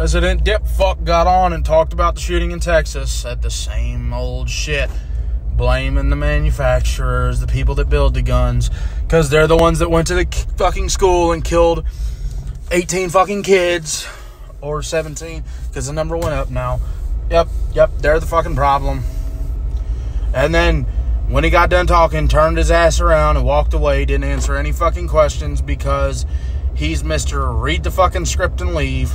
President Dipfuck got on and talked about the shooting in Texas, said the same old shit, blaming the manufacturers, the people that build the guns, because they're the ones that went to the fucking school and killed 18 fucking kids, or 17, because the number went up now. Yep, they're the fucking problem. And then, when he got done talking, turned his ass around and walked away, didn't answer any fucking questions, because he's Mr. Read the fucking script and leave,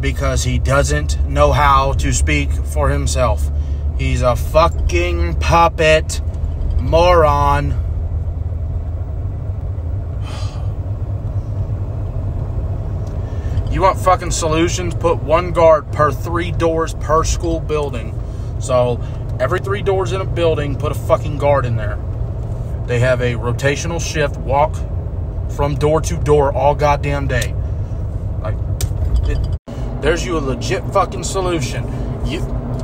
because he doesn't know how to speak for himself. He's a fucking puppet moron. You want fucking solutions? Put one guard per 3 doors per school building. So, every 3 doors in a building, put a fucking guard in there. They have a rotational shift, walk from door to door all goddamn day. There's you a legit fucking solution.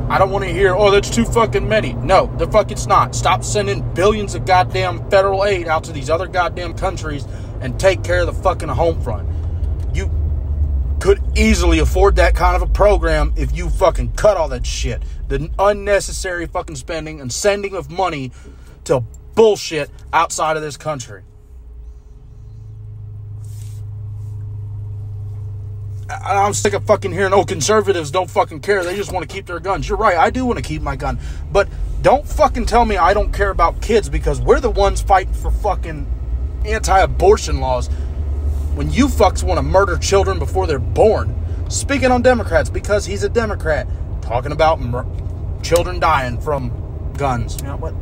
I don't want to hear, oh, that's too fucking many. No, the fuck it's not. Stop sending billions of goddamn federal aid out to these other goddamn countries and take care of the fucking home front. You could easily afford that kind of a program if you fucking cut all that shit. The unnecessary fucking spending and sending of money to bullshit outside of this country. I'm sick of fucking hearing, oh, conservatives don't fucking care. They just want to keep their guns. You're right. I do want to keep my gun. But don't fucking tell me I don't care about kids, because we're the ones fighting for fucking anti-abortion laws when you fucks want to murder children before they're born. Speaking on Democrats, because he's a Democrat, talking about children dying from guns. You know what?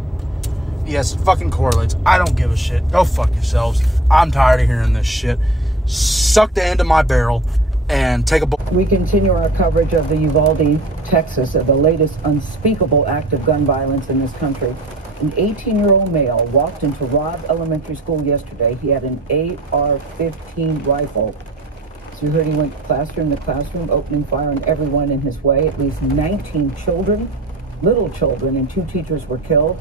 Yes, it fucking correlates. I don't give a shit. Go fuck yourselves. I'm tired of hearing this shit. Suck the end of my barrel and take a... We continue our coverage of the Uvalde, Texas, of the latest unspeakable act of gun violence in this country. An 18-year-old male walked into Robb Elementary School yesterday. He had an AR-15 rifle. So you heard he went classroom to classroom, opening fire on everyone in his way. At least 19 children, little children, and 2 teachers were killed.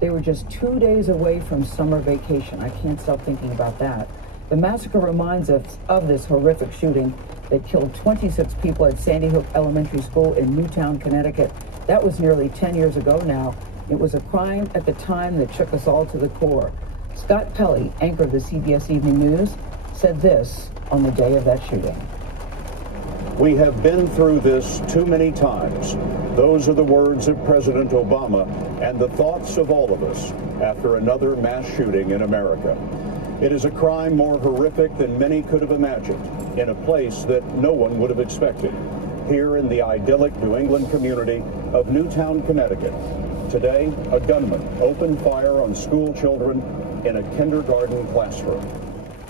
They were just 2 days away from summer vacation. I can't stop thinking about that. The massacre reminds us of this horrific shooting that killed 26 people at Sandy Hook Elementary School in Newtown, Connecticut. That was nearly 10 years ago now. It was a crime at the time that shook us all to the core. Scott Pelley, anchor of the CBS Evening News, said this on the day of that shooting. We have been through this too many times. Those are the words of President Obama and the thoughts of all of us after another mass shooting in America. It is a crime more horrific than many could have imagined, in a place that no one would have expected, here in the idyllic New England community of Newtown, Connecticut. Today, a gunman opened fire on school children in a kindergarten classroom.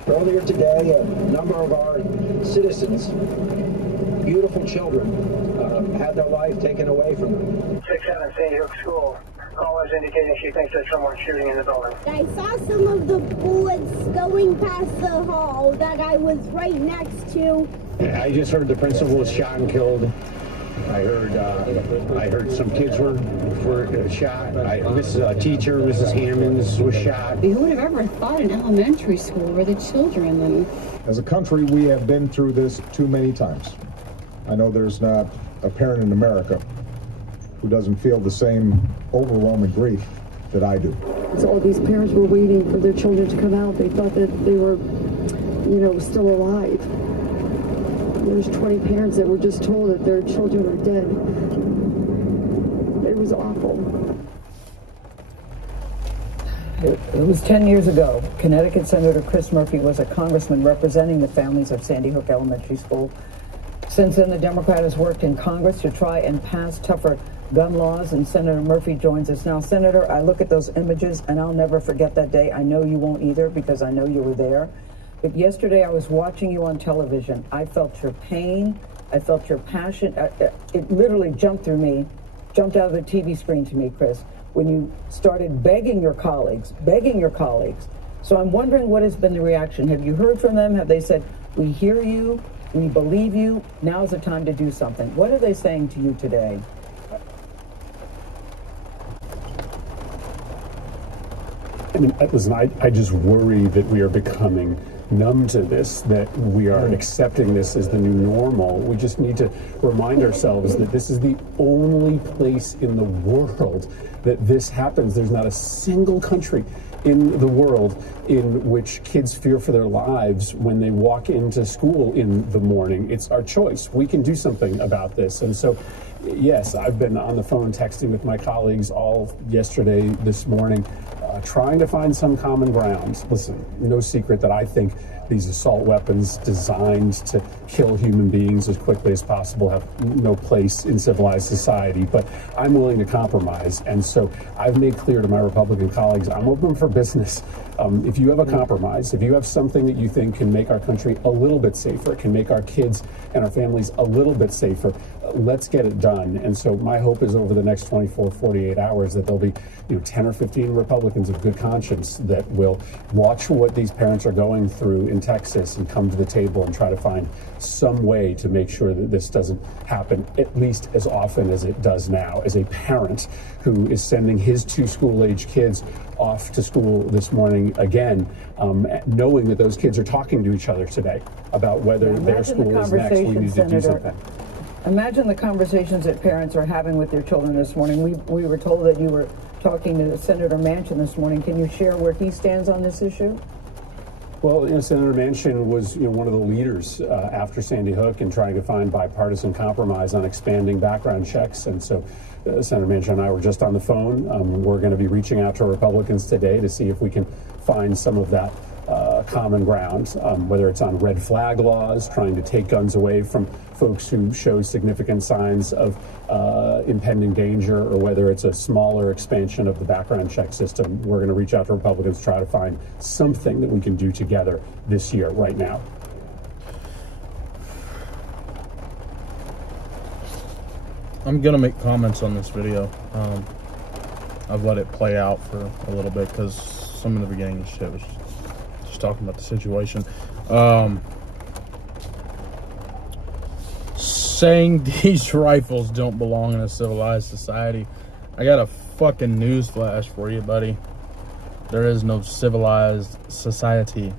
Earlier today, a number of our citizens, beautiful children, had their life taken away from them. 67 Sandy Hook School. Callers indicating she thinks there's someone shooting in the building. I saw some of the bullets going past the hall that I was right next to. I just heard the principal was shot and killed. I heard some kids were shot. Mrs. Teacher, Mrs. Hammonds was shot. Who would have ever thought in elementary school were the children? And as a country, we have been through this too many times. I know there's not a parent in America who doesn't feel the same overwhelming grief that I do. So all these parents were waiting for their children to come out. They thought that they were, still alive. There's 20 parents that were just told that their children are dead. It was awful. It was 10 years ago. Connecticut Senator Chris Murphy was a congressman representing the families of Sandy Hook Elementary School. Since then, the Democrat has worked in Congress to try and pass tougher gun laws, and Senator Murphy joins us now. Senator, I look at those images, and I'll never forget that day. I know you won't either, because I know you were there. But yesterday, I was watching you on television. I felt your pain. I felt your passion. It literally jumped out of the TV screen to me, Chris, when you started begging your colleagues. So I'm wondering, what has been the reaction? Have you heard from them? Have they said, we hear you, we believe you, now's the time to do something? What are they saying to you today? I mean, listen, I just worry that we are becoming numb to this, that we are accepting this as the new normal. We just need to remind ourselves that this is the only place in the world that this happens. There's not a single country in the world in which kids fear for their lives when they walk into school in the morning. It's our choice. We can do something about this. And so, yes, I've been on the phone texting with my colleagues all yesterday, this morning, trying to find some common ground. Listen, no secret that I think these assault weapons designed to kill human beings as quickly as possible have no place in civilized society, but I'm willing to compromise. And so I've made clear to my Republican colleagues, I'm open for business. If you have a compromise, if you have something that you think can make our country a little bit safer, can make our kids and our families a little bit safer, let's get it done. And so my hope is over the next 24, 48 hours that there'll be 10 or 15 Republicans of good conscience that will watch what these parents are going through in Texas and come to the table and try to find some way to make sure that this doesn't happen at least as often as it does now. As a parent who is sending his 2 school-age kids off to school this morning again, knowing that those kids are talking to each other today about whether their school is next, we need to do something. Imagine the conversations that parents are having with their children this morning. We were told that you were talking to Senator Manchin this morning. Can you share where he stands on this issue? Well, Senator Manchin was one of the leaders after Sandy Hook in trying to find bipartisan compromise on expanding background checks. And so Senator Manchin and I were just on the phone. We're going to be reaching out to Republicans today to see if we can find some of that common ground, whether it's on red flag laws, trying to take guns away from folks who show significant signs of impending danger, or whether it's a smaller expansion of the background check system. We're going to reach out to Republicans, try to find something that we can do together this year, right now. I'm going to make comments on this video. I've let it play out for a little bit because some of the beginning shit was just talking about the situation. Saying these rifles don't belong in a civilized society. I got a fucking news flash for you, buddy. There is no civilized society.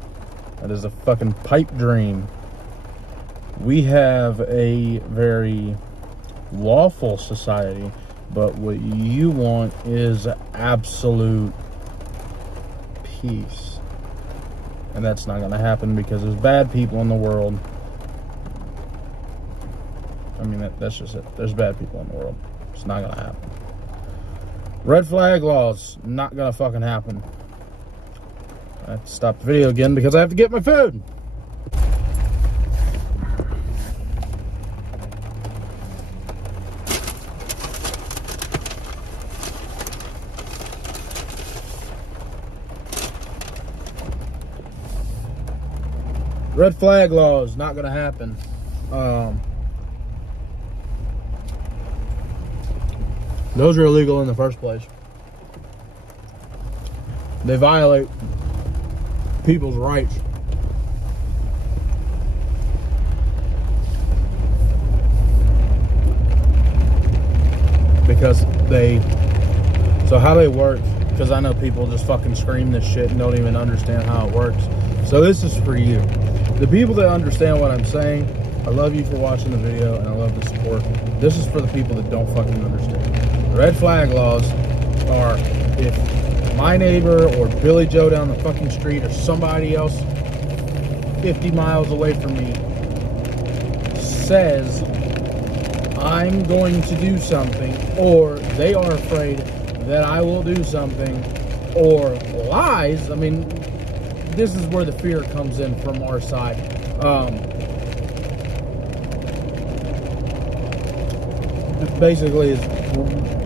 That is a fucking pipe dream. We have a very lawful society, but what you want is absolute peace. And that's not going to happen because there's bad people in the world. I mean, that's just it. There's bad people in the world. It's not going to happen. Red flag laws, not going to fucking happen. I have to stop the video again because I have to get my food. Red flag laws, not going to happen. Those are illegal in the first place. They violate people's rights. Because so how they work, because I know people just fucking scream this shit and don't even understand how it works. So this is for you. The people that understand what I'm saying, I love you for watching the video and I love the support. This is for the people that don't fucking understand. Red flag laws are if my neighbor or Billy Joe down the fucking street or somebody else 50 miles away from me says I'm going to do something, or they are afraid that I will do something, or lies. I mean, this is where the fear comes in from our side. Basically is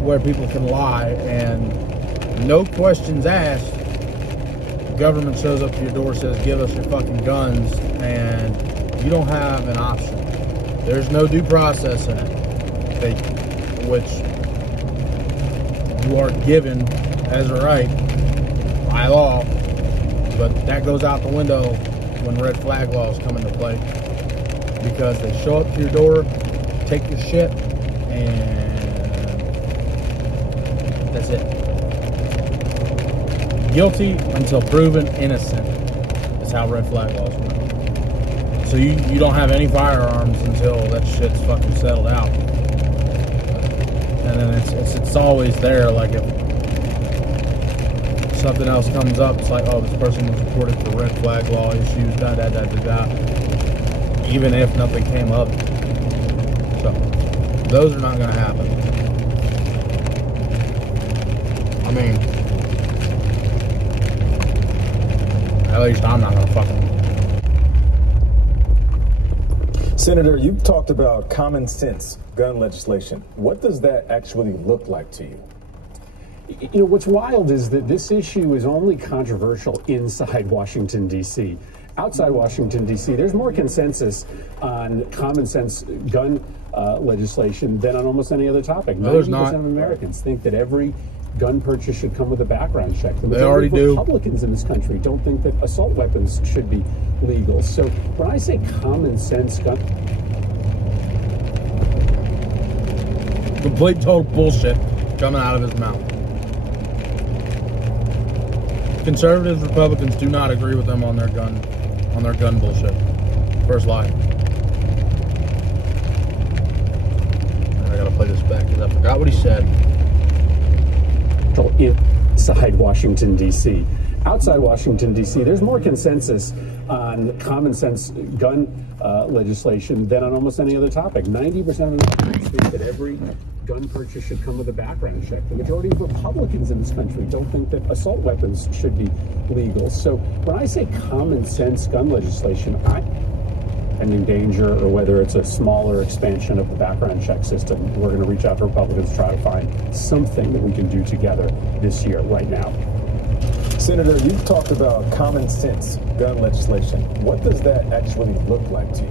where people can lie and no questions asked. The government shows up to your door, says give us your fucking guns, and you don't have an option. There's no due process in it, which you are given as a right by law, but that goes out the window when red flag laws come into play, because they show up to your door, take your shit, and that's it. Guilty until proven innocent. That's how red flag laws work. So you don't have any firearms until that shit's fucking settled out. And then it's always there. Like if something else comes up, it's like, oh, this person was reported for red flag law issues, even if nothing came up. So those are not going to happen. I mean, at least I'm not going to fucking. Senator, you've talked about common sense gun legislation. What does that actually look like to you? You know, what's wild is that this issue is only controversial inside Washington, D.C. Outside Washington, D.C., there's more consensus on common sense gun legislation than on almost any other topic. No, there's 90% not. of Americans think that every gun purchase should come with a background check. They already do. Republicans in this country don't think that assault weapons should be legal. So when I say common sense gun... Complete total bullshit coming out of his mouth. Conservatives, Republicans do not agree with them on their gun bullshit. First lie. I gotta play this back because I forgot what he said. Inside Washington, D.C. Outside Washington, D.C., there's more consensus on common sense gun legislation than on almost any other topic. 90% of Americans think that every gun purchase should come with a background check. The majority of Republicans in this country don't think that assault weapons should be legal. So when I say common sense gun legislation, ending danger, or whether it's a smaller expansion of the background check system, we're going to reach out to Republicans to try to find something that we can do together this year, right now. Senator, you've talked about common sense gun legislation. What does that actually look like to you?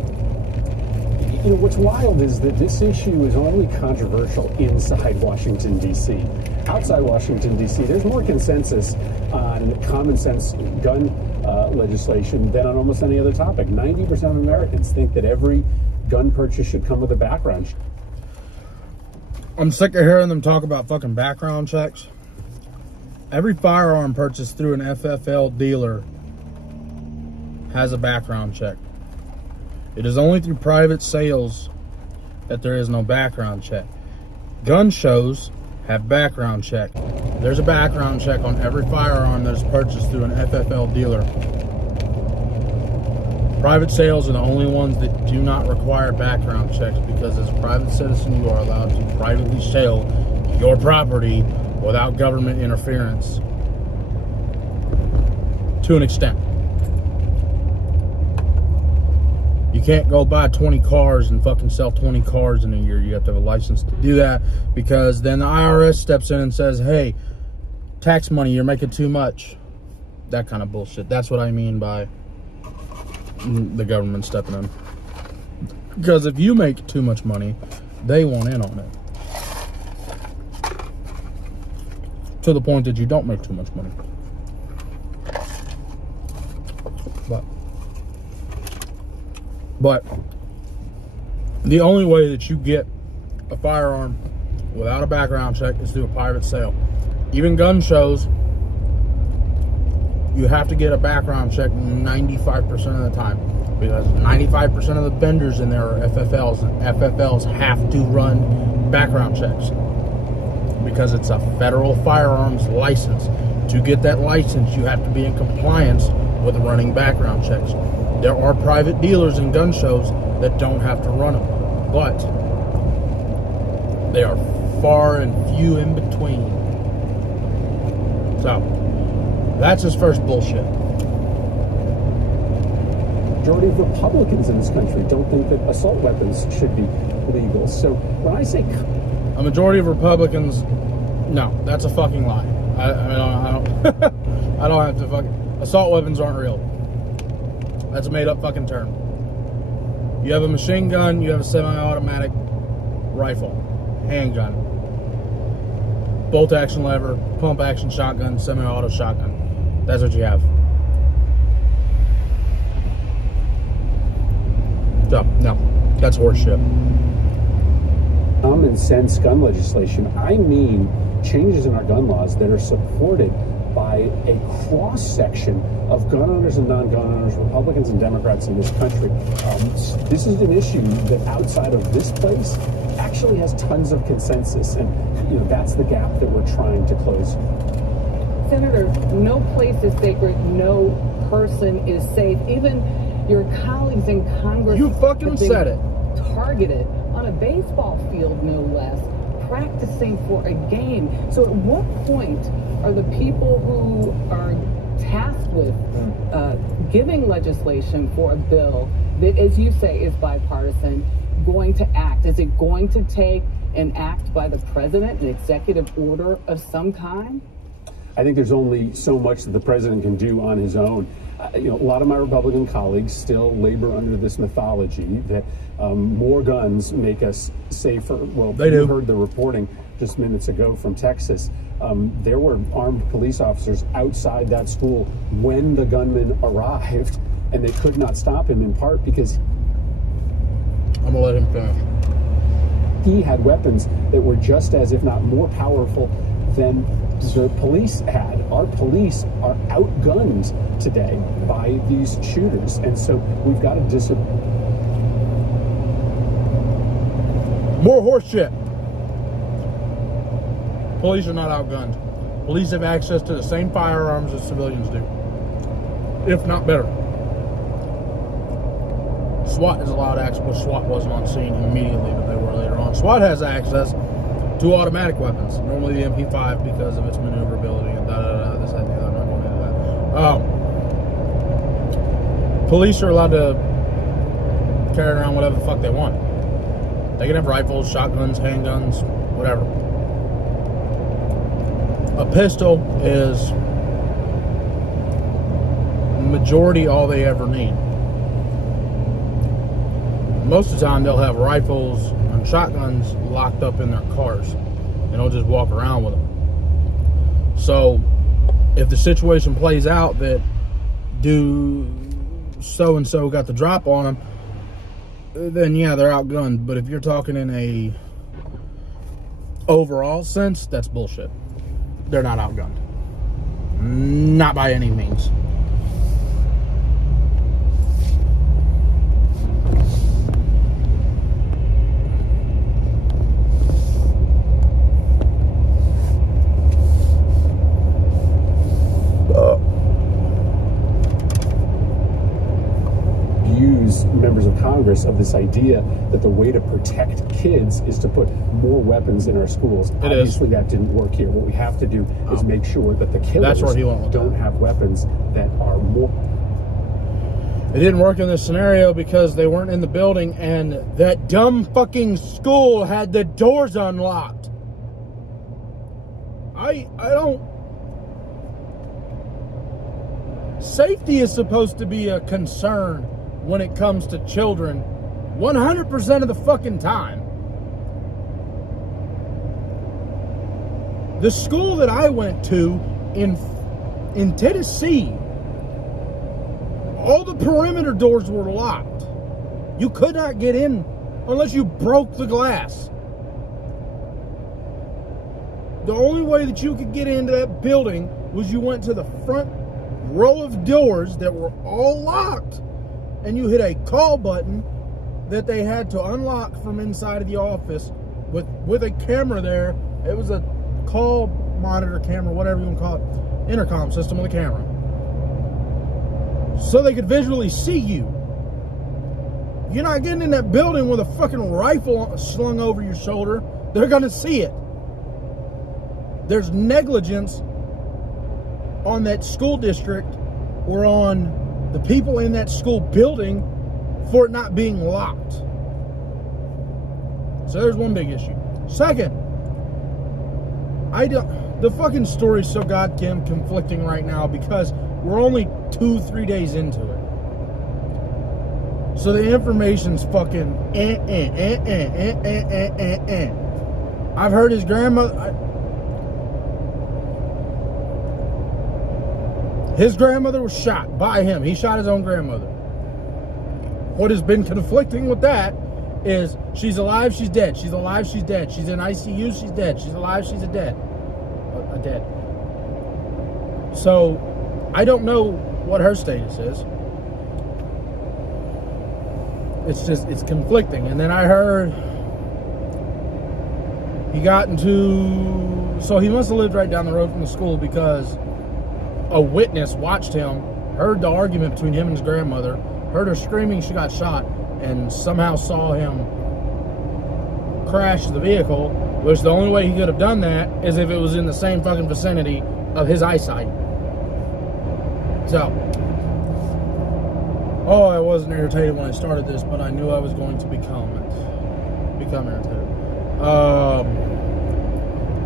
You know, what's wild is that this issue is only controversial inside Washington, D.C. Outside Washington, D.C., there's more consensus on common sense gun legislation than on almost any other topic. 90% of Americans think that every gun purchase should come with a background check. I'm sick of hearing them talk about fucking background checks. Every firearm purchased through an FFL dealer has a background check. It is only through private sales that there is no background check. Gun shows have background check. There's a background check on every firearm that is purchased through an FFL dealer. Private sales are the only ones that do not require background checks, because as a private citizen, you are allowed to privately sell your property without government interference. To an extent. You can't go buy 20 cars and fucking sell 20 cars in a year. You have to have a license to do that, because then the IRS steps in and says, hey, tax money, you're making too much. That kind of bullshit. That's what I mean by the government stepping in. Because if you make too much money, they want in on it. To the point that you don't make too much money. But the only way that you get a firearm without a background check is through a private sale. Even gun shows, you have to get a background check 95% of the time, because 95% of the vendors in there are FFLs, and FFLs have to run background checks because it's a federal firearms license. To get that license, you have to be in compliance with running background checks. There are private dealers in gun shows that don't have to run them, but they are far and few in between. So, that's his first bullshit. Majority of Republicans in this country don't think that assault weapons should be legal. So when I say a majority of Republicans, no, that's a fucking lie. I don't have to fucking. Assault weapons aren't real. That's a made up fucking term. You have a machine gun, you have a semi-automatic rifle, handgun, bolt action lever, pump action shotgun, semi-auto shotgun. That's what you have. So, no, that's horseshit. Common sense gun legislation, I mean changes in our gun laws that are supported by a cross-section of gun owners and non-gun owners, Republicans and Democrats in this country. This is an issue that outside of this place actually has tons of consensus, and that's the gap that we're trying to close. Senator, no place is sacred, no person is safe. Even your colleagues in Congress, you fucking said it, targeted on a baseball field, no less, practicing for a game. So at what point are the people who are tasked with giving legislation for a bill that, as you say, is bipartisan, going to act? Is it going to take an act by the president, an executive order of some kind? I think there's only so much that the president can do on his own. A lot of my Republican colleagues still labor under this mythology that more guns make us safer. Well, you heard the reporting just minutes ago from Texas. There were armed police officers outside that school when the gunman arrived, and they could not stop him, in part because I'm gonna let him finish. He had weapons that were just as, if not more powerful than the police had. Our police are outgunned today by these shooters, and so we've got to more horse shit. Police are not outgunned. Police have access to the same firearms as civilians do, if not better. SWAT is allowed access, but SWAT wasn't on scene immediately, but they were later on. SWAT has access to automatic weapons, normally the MP5 because of its maneuverability and this, that, and the other. I'm not going into that. Police are allowed to carry around whatever the fuck they want. They can have rifles, shotguns, handguns, whatever. A pistol is majority all they ever need. Most of the time they'll have rifles and shotguns locked up in their cars, and they'll just walk around with them. So if the situation plays out that so-and-so got the drop on them, then yeah, they're outgunned. But if you're talking in a overall sense, that's bullshit. They're not outgunned. Not by any means. Members of Congress of this idea that the way to protect kids is to put more weapons in our schools. Obviously, that didn't work here. What we have to do is make sure that the killers don't have weapons that are more. It didn't work in this scenario because they weren't in the building, and that dumb fucking school had the doors unlocked. I don't. Safety is supposed to be a concern when it comes to children 100% of the fucking time. The school that I went to in Tennessee, all the perimeter doors were locked. You could not get in unless you broke the glass. The only way that you could get into that building was you went to the front row of doors that were all locked, and you hit a call button that they had to unlock from inside of the office with a camera there. It was a call monitor camera, whatever you want to call it, intercom system with a camera, so they could visually see you. You're not getting in that building with a fucking rifle slung over your shoulder. They're going to see it. There's negligence on that school district or on the people in that school building for it not being locked. So there's one big issue. Second, the fucking story's so goddamn conflicting right now because we're only 2-3 days into it. So the information's fucking I've heard his grandmother. His grandmother was shot by him. He shot his own grandmother. What has been conflicting with that is she's alive, she's dead. She's alive, she's dead. She's in ICU, she's dead. She's alive, she's dead. So, I don't know what her status is. It's conflicting. And then I heard he got into, so he must have lived right down the road from the school because a witness watched him, heard the argument between him and his grandmother, heard her screaming she got shot, and somehow saw him crash the vehicle, which the only way he could have done that is if it was in the same fucking vicinity of his eyesight. So, I wasn't irritated when I started this, but I knew I was going to become irritated.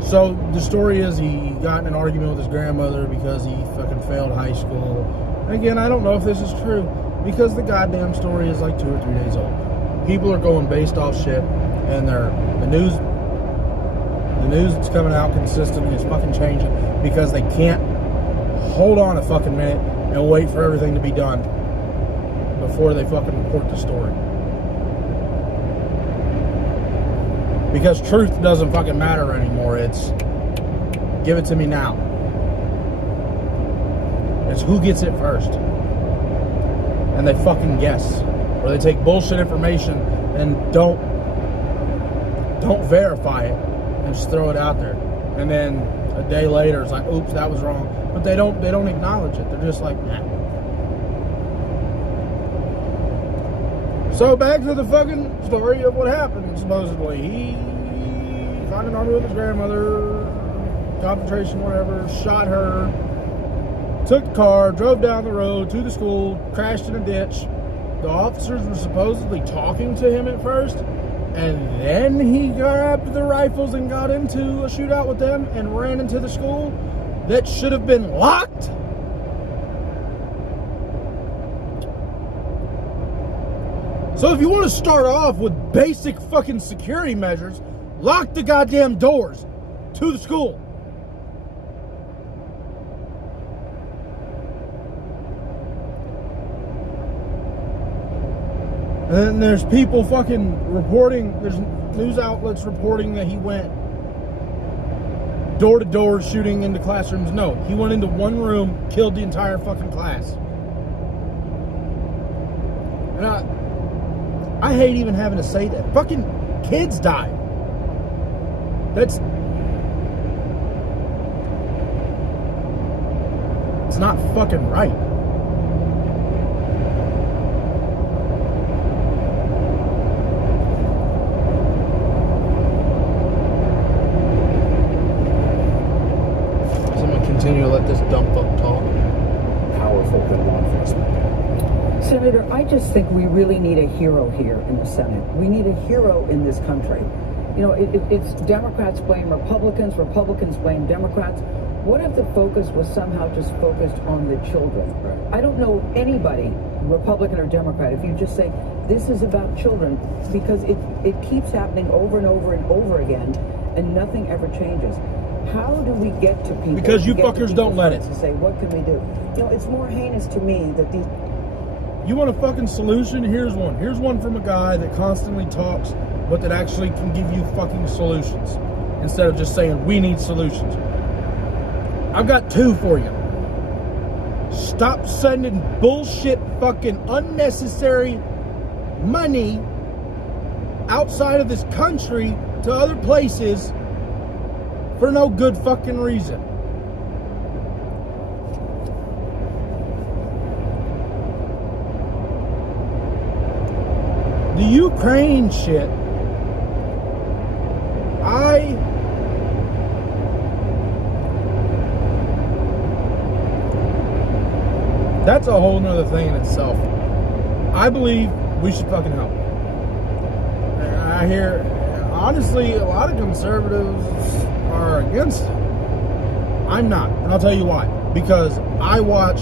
So the story is he got in an argument with his grandmother because he fucking failed high school. Again, I don't know if this is true because the goddamn story is like 2 or 3 days old. People are going based off shit, and the news that's coming out consistently is fucking changing because they can't hold on a fucking minute and wait for everything to be done before they fucking report the story. Because truth doesn't fucking matter anymore. It's give it to me now. It's who gets it first. And they fucking guess. Or they take bullshit information and don't verify it and just throw it out there. And then a day later it's like, oops, that was wrong. But they don't acknowledge it. They're just like, nah. So back to the fucking story of what happened. Supposedly he got in an argument with his grandmother, confrontation, whatever, shot her, took the car, drove down the road to the school, crashed in a ditch. The officers were supposedly talking to him at first, and then he grabbed the rifles and got into a shootout with them and ran into the school that should have been locked. So if you want to start off with basic fucking security measures, lock the goddamn doors to the school. And then there's people fucking reporting, there's news outlets reporting that he went door to door shooting into classrooms. No, he went into one room, killed the entire fucking class. And I hate even having to say that. Fucking kids died. It's not fucking right. So I'm gonna continue to let this dumb fuck talk. Powerful than law enforcement. Senator, I just think we really need a hero here in the Senate. We need a hero in this country. You know, it's Democrats blame Republicans, Republicans blame Democrats. What if the focus was somehow just focused on the children? I don't know anybody, Republican or Democrat, if you just say, this is about children, because it keeps happening over and over and over again, and nothing ever changes. How do we get to people? Because you fuckers don't let it. To say, what can we do? You know, it's more heinous to me that these... You want a fucking solution? Here's one. Here's one from a guy that constantly talks, but that actually can give you fucking solutions. Instead of just saying, we need solutions. I've got two for you. Stop sending bullshit fucking unnecessary money outside of this country to other places for no good fucking reason. The Ukraine shit, that's a whole nother thing in itself. I believe we should fucking help. And I hear, honestly, a lot of conservatives are against it. I'm not, and I'll tell you why. Because I watch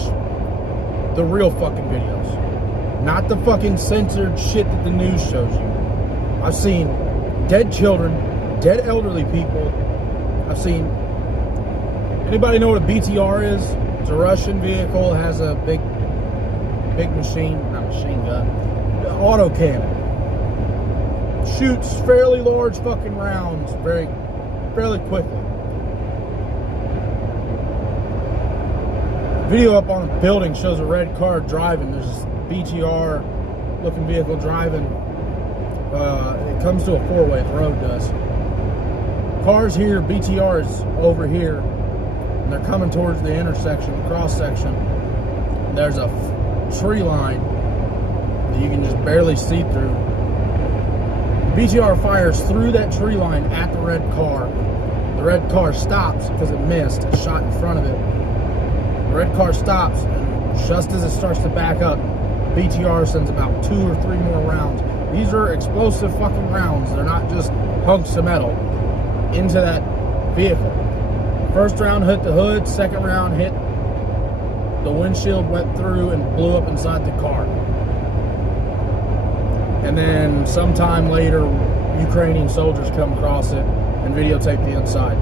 the real fucking videos. Not the fucking censored shit that the news shows you. I've seen dead children, dead elderly people. I've seen... Anybody know what a BTR is? It's a Russian vehicle. It has a big machine, not machine gun, auto cannon. Shoots fairly large fucking rounds fairly quickly. Video up on the building shows a red car driving. There's this BTR looking vehicle driving. It comes to a four-way, the road does. Cars here, BTR is over here, and they're coming towards the intersection, the cross section. There's a tree line that you can just barely see through. BTR fires through that tree line at the red car. The red car stops because it missed. It shot in front of it. The red car stops, and just as it starts to back up, BTR sends about 2 or 3 more rounds. These are explosive fucking rounds. They're not just hunks of metal into that vehicle. First round hit the hood. Second round hit the windshield, went through and blew up inside the car. And then sometime later, Ukrainian soldiers come across it and videotape the inside.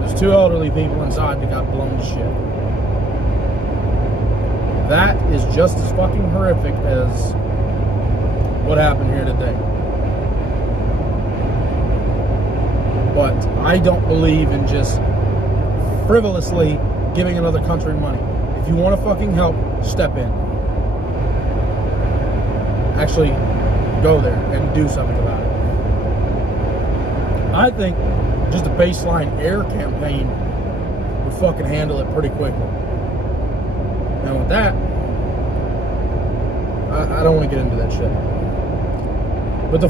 There's 2 elderly people inside that got blown to shit. That is just as fucking horrific as what happened here today. But I don't believe in just frivolously giving another country money. If you want to fucking help, step in. Actually, go there and do something about it. I think just a baseline air campaign would fucking handle it pretty quickly. And with that, I don't want to get into that shit. But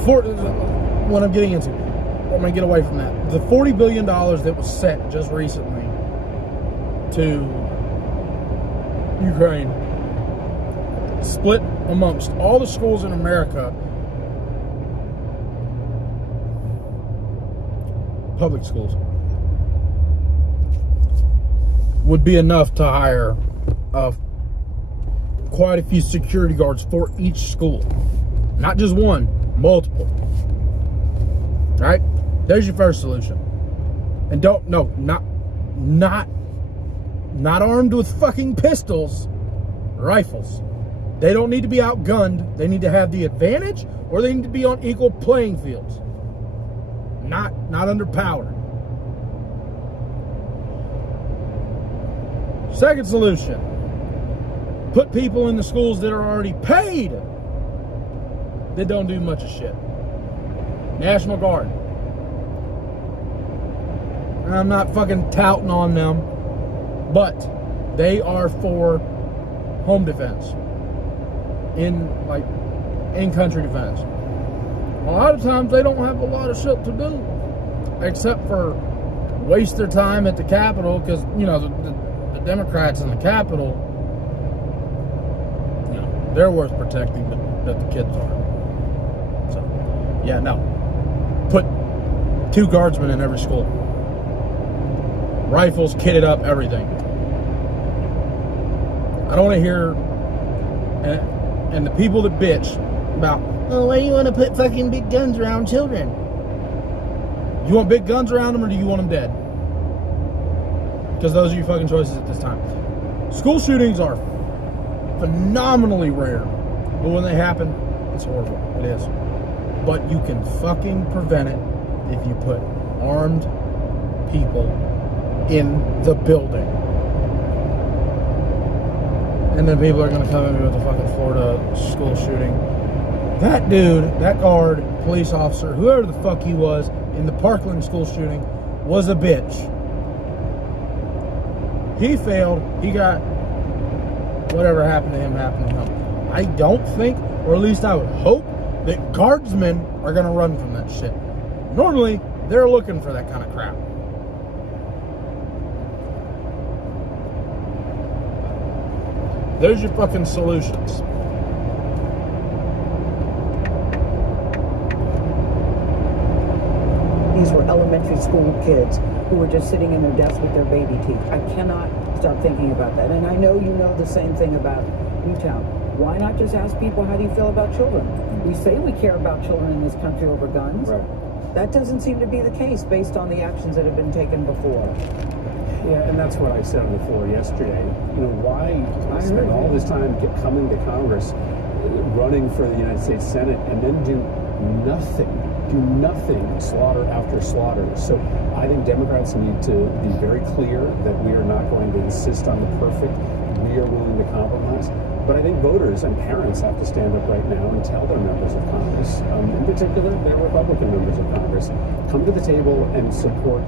what I'm getting into, I'm going to get away from that. The $40 billion that was sent just recently to Ukraine, split amongst all the schools in America, public schools, would be enough to hire quite a few security guards for each school. Not just one, multiple. Right? There's your first solution. And not armed with fucking pistols, rifles. They don't need to be outgunned. They need to have the advantage, or they need to be on equal playing fields. Not underpowered. Second solution. Put people in the schools that are already paid that don't do much of shit. National Guard. I'm not fucking touting on them, but they are for home defense. In-country defense. A lot of times they don't have a lot of shit to do, except for waste their time at the Capitol, because, you know, the Democrats in the Capitol, you know, they're worth protecting, but the kids aren't. So, yeah, no. Put 2 guardsmen in every school. Rifles, kitted up, everything. I don't want to hear... And the people that bitch about, oh, why do you want to put fucking big guns around children? You want big guns around them, or do you want them dead? Because those are your fucking choices at this time. School shootings are phenomenally rare, but when they happen, it's horrible. It is. But you can fucking prevent it if you put armed people in the building. And then people are going to come at me with the fucking Florida school shooting. That dude, that guard, police officer, whoever the fuck he was, in the Parkland school shooting, was a bitch. He failed. He got whatever happened to him happened to him. I don't think, or at least I would hope, that guardsmen are going to run from that shit. Normally, they're looking for that kind of crap. There's your fucking solutions. These were elementary school kids who were just sitting in their desks with their baby teeth. I cannot stop thinking about that. And I know you know the same thing about Newtown. Why not just ask people, how do you feel about children? We say we care about children in this country over guns. Right. That doesn't seem to be the case based on the actions that have been taken before. Yeah, and that's what I said on the floor yesterday. You know, why spend all this time coming to Congress, running for the United States Senate, and then do nothing do nothing, slaughter after slaughter. So I think Democrats need to be very clear that we are not going to insist on the perfect. We are willing to compromise. But I think voters and parents have to stand up right now and tell their members of Congress, in particular their Republican members of Congress, come to the table and support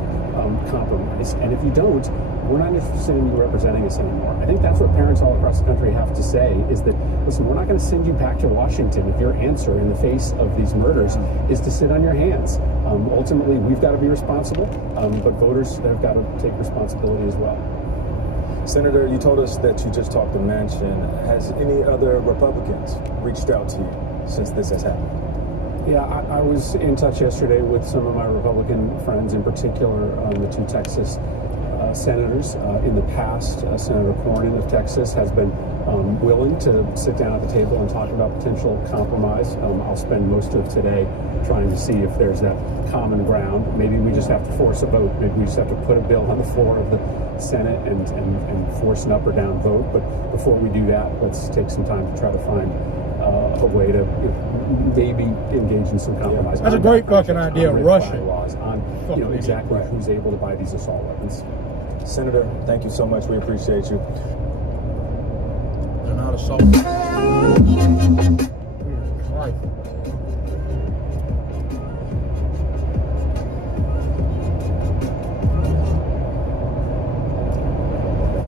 compromise. And if you don't, we're not interested in you representing us anymore. I think that's what parents all across the country have to say, is that, listen, we're not going to send you back to Washington if your answer in the face of these murders is to sit on your hands. Ultimately, we've got to be responsible, but voters have got to take responsibility as well. Senator, you told us that you just talked to Manchin. Has any other Republicans reached out to you since this has happened? Yeah, I was in touch yesterday with some of my Republican friends, in particular the two Texas senators. In the past, Senator Cornyn of Texas has been willing to sit down at the table and talk about potential compromise. I'll spend most of today trying to see if there's that common ground. Maybe we just have to force a vote. Maybe we just have to put a bill on the floor of the Senate and force an up or down vote. But before we do that, let's take some time to try to find a way to maybe engage in some compromise. That's a great fucking idea. Russia. Laws on exactly who's able to buy these assault weapons. Senator, thank you so much. We appreciate you. They're not assault.